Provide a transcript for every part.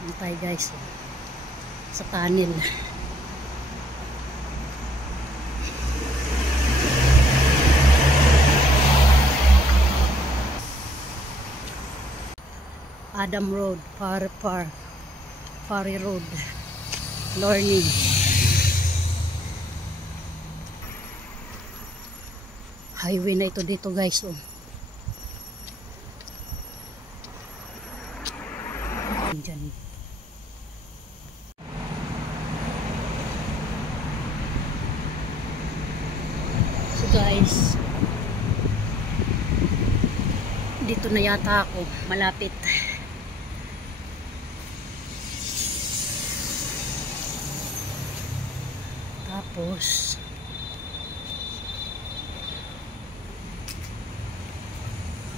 Ano tayo guys, sa tunnel. Adam Road, Pari Road, Learning. Highway na ito dito guys. Oh. Diyan. So guys, dito na yata ako, malapit. Tapos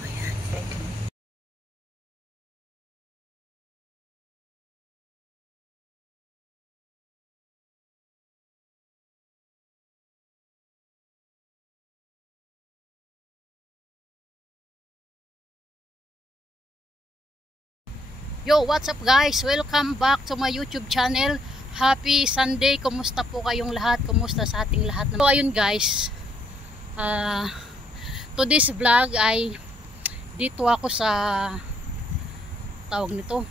ayan. Yo, what's up guys? Welcome back to my YouTube channel. Happy Sunday. Kumusta po kayong lahat? Kumusta sa ating lahat? So ayun guys, today's vlog ay dito ako sa tawag nito,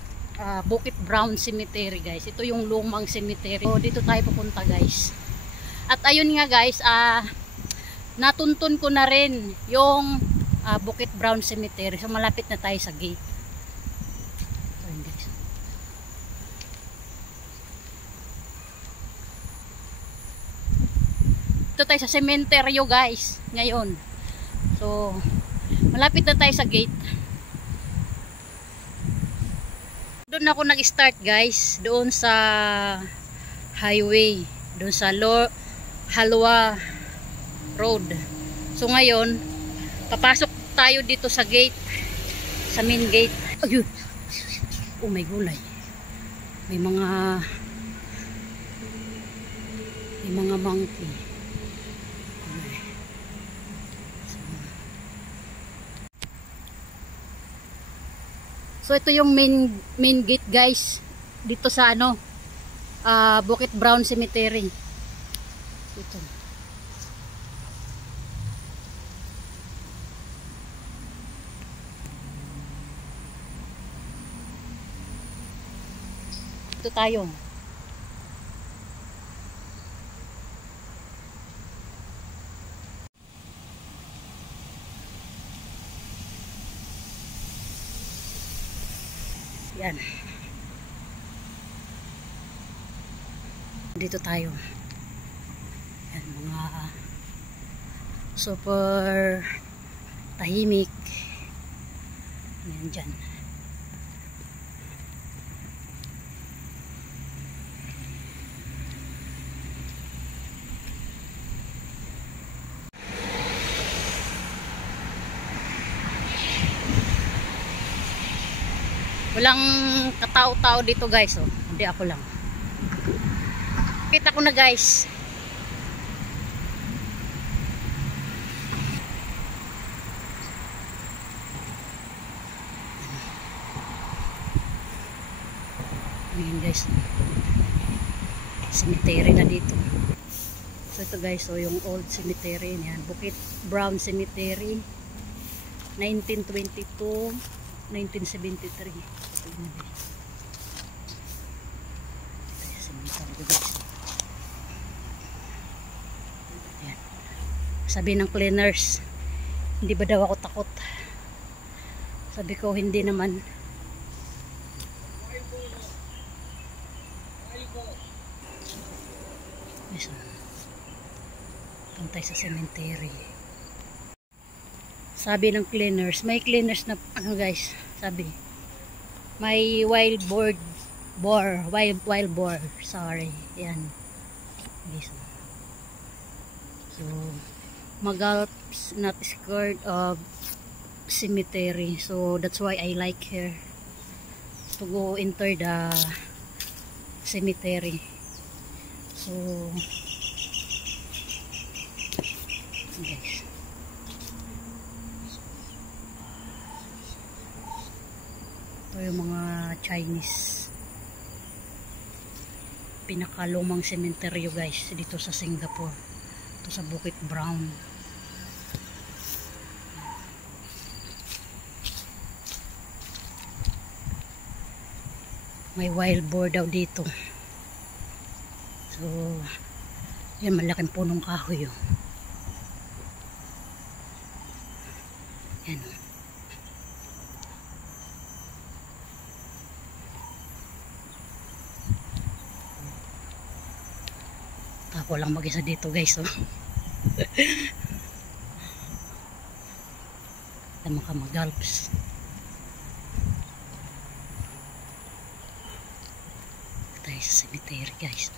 Bukit Brown Cemetery guys. Ito yung lumang cemetery. So dito tayo pupunta guys. At ayun nga guys, natuntun ko na rin yung Bukit Brown Cemetery. So malapit na tayo sa gate. Ito tayo sa sementeryo guys ngayon. So malapit na tayo sa gate. Doon ako nag-start guys, doon sa highway, doon sa Halwa Road. So ngayon papasok tayo dito sa gate, sa main gate. Ayun, oh may gulay, may mga monkey. So ito yung main gate guys dito sa Bukit Brown Cemetery. Ito. Ito tayo. Yan. Dito tayo. Yan, mga super tahimik. Yan dyan. Walang katao-tao dito guys, oh. Hindi, ako lang. Kita ko na guys. Ayan guys. Cemetery na dito. So ito guys, so yung old cemetery niyan, Bukit Brown Cemetery, 1922 1973. Sabi ng cleaners, hindi ba daw ako takot? Sabi ko hindi naman. Pantay sa cemetery. Sabi ng cleaners, may cleaners na guys, sabi may wild boar, sorry, yan guys. So Magalp's not scared of cemetery, so that's why I like here to go enter the cemetery. So guys, ito yung mga Chinese Pinakalumang sementeryo guys dito sa Singapore. Ito sa Bukit Brown. May wild boar daw dito. So, yan, malaking punong kahoy. Oh. Yan. Ako lang mag-isa dito guys. Oh. Tama ka mag-galps. Tayo sa cemetery guys.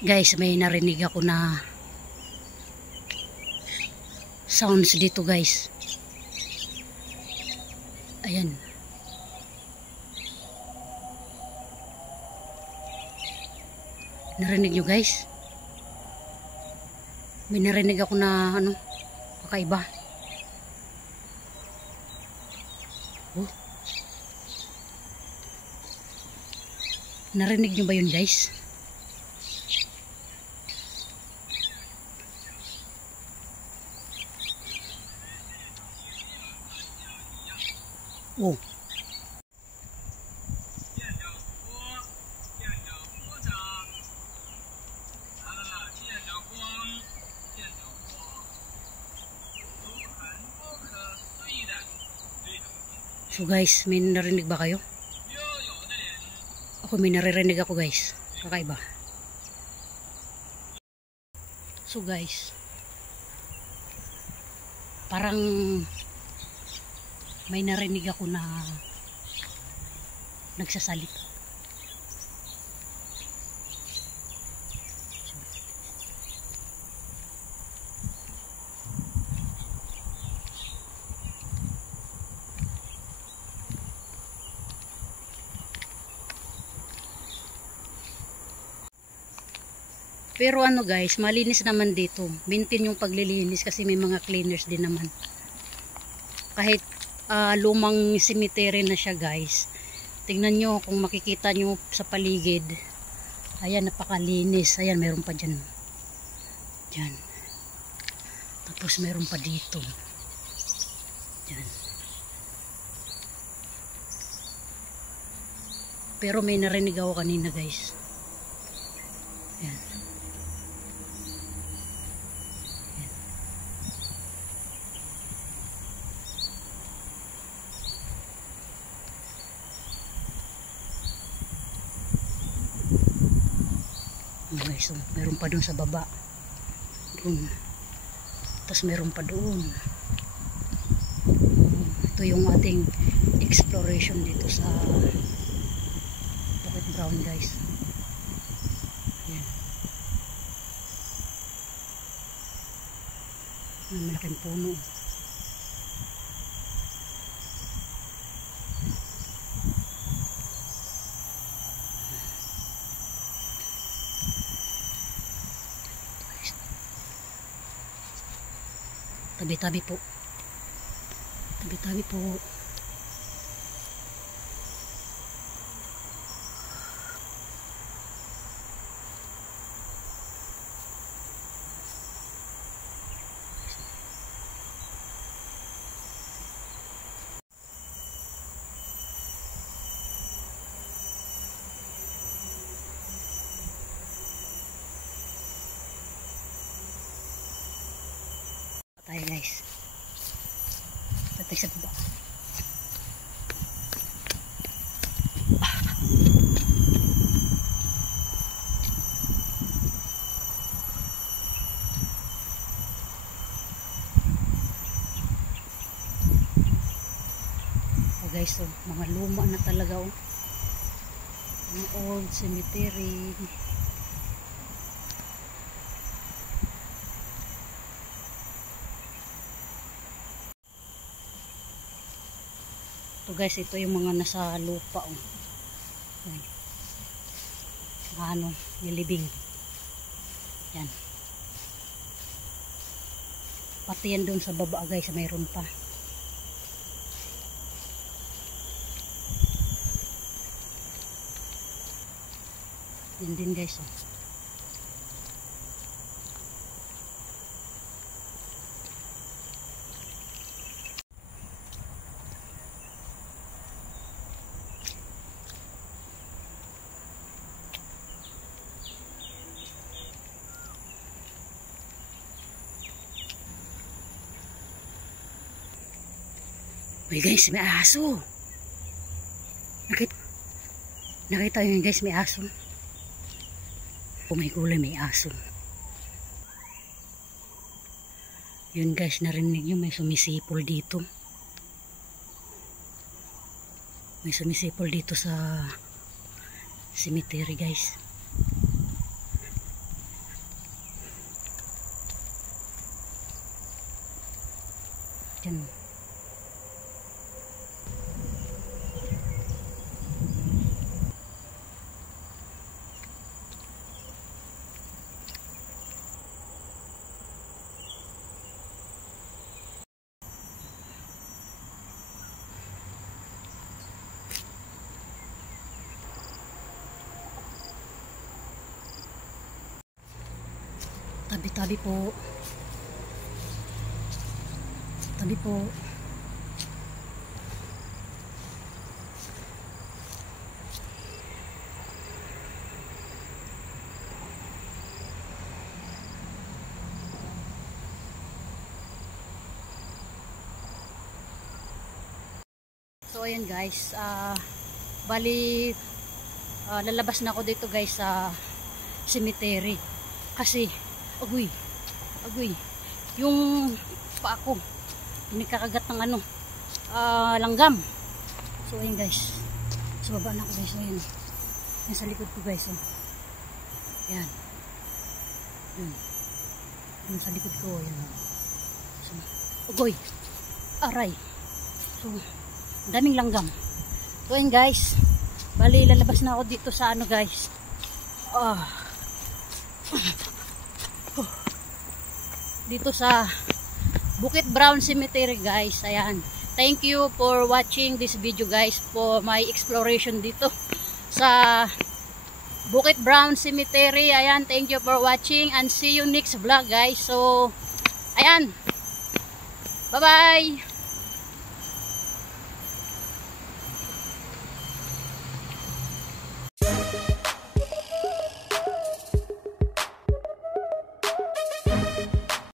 Guys, may narinig ako na sounds dito guys. Ayan. Narinig nyo guys? May narinig ako na ano, kakaiba. Oh. Narinig nyo ba yun guys? Oh. So guys, may narinig ba kayo? Ako may naririnig ako guys. Kakaiba. So guys, parang may narinig ako na nagsasalita. Pero ano guys, malinis naman dito. Maintain yung paglilinis kasi may mga cleaners din naman. Kahit lumang cemetery na siya guys. Tingnan nyo kung makikita nyo sa paligid. Ayan, napakalinis. Ayan, meron pa dyan. Dyan. Tapos meron pa dito. Dyan. Pero may narinig ako kanina guys. Ayan. Okay, so meron pa dun sa baba. Dun. Tapos meron pa doon. Ito yung ating exploration dito sa Bukit Brown guys. Ayan. May malaking puno. Tabi-tabi po. Tabi-tabi po. Tayo guys. Tatay sa baba. Oh guys, so, mga luma na talaga oh. Mga old cemetery. So guys, ito yung mga nasa lupa oh. Ayan. Ano, nilibing. Yan. Pati yan doon sa baba guys, mayroon pa. Yan din guys. Oh. Uy guys, may aso. Nakita nyo guys, may aso. Oh my kulay, may aso. Yun guys, narinig nyo, may sumisipol dito. May sumisipol dito sa cemetery guys. Diyan. Tabi-tabi po. Tabi po. So ayan guys, bali lalabas na ako dito guys sa cemetery kasi agoy yung paa ko pinagkakagat ng ano langgam. So ayan guys, so baba na ako guys. Ayan, nasa likod ko guys. Oh. Ayan, yun sa likod ko. Ayan. So, agoy, aray. So daming langgam. So ayan guys, bali lalabas na ako dito sa ano guys, dito sa Bukit Brown Cemetery guys. Ayan, thank you for watching this video guys, for my exploration dito sa Bukit Brown Cemetery. Ayan, thank you for watching and see you next vlog guys. So ayan, bye bye.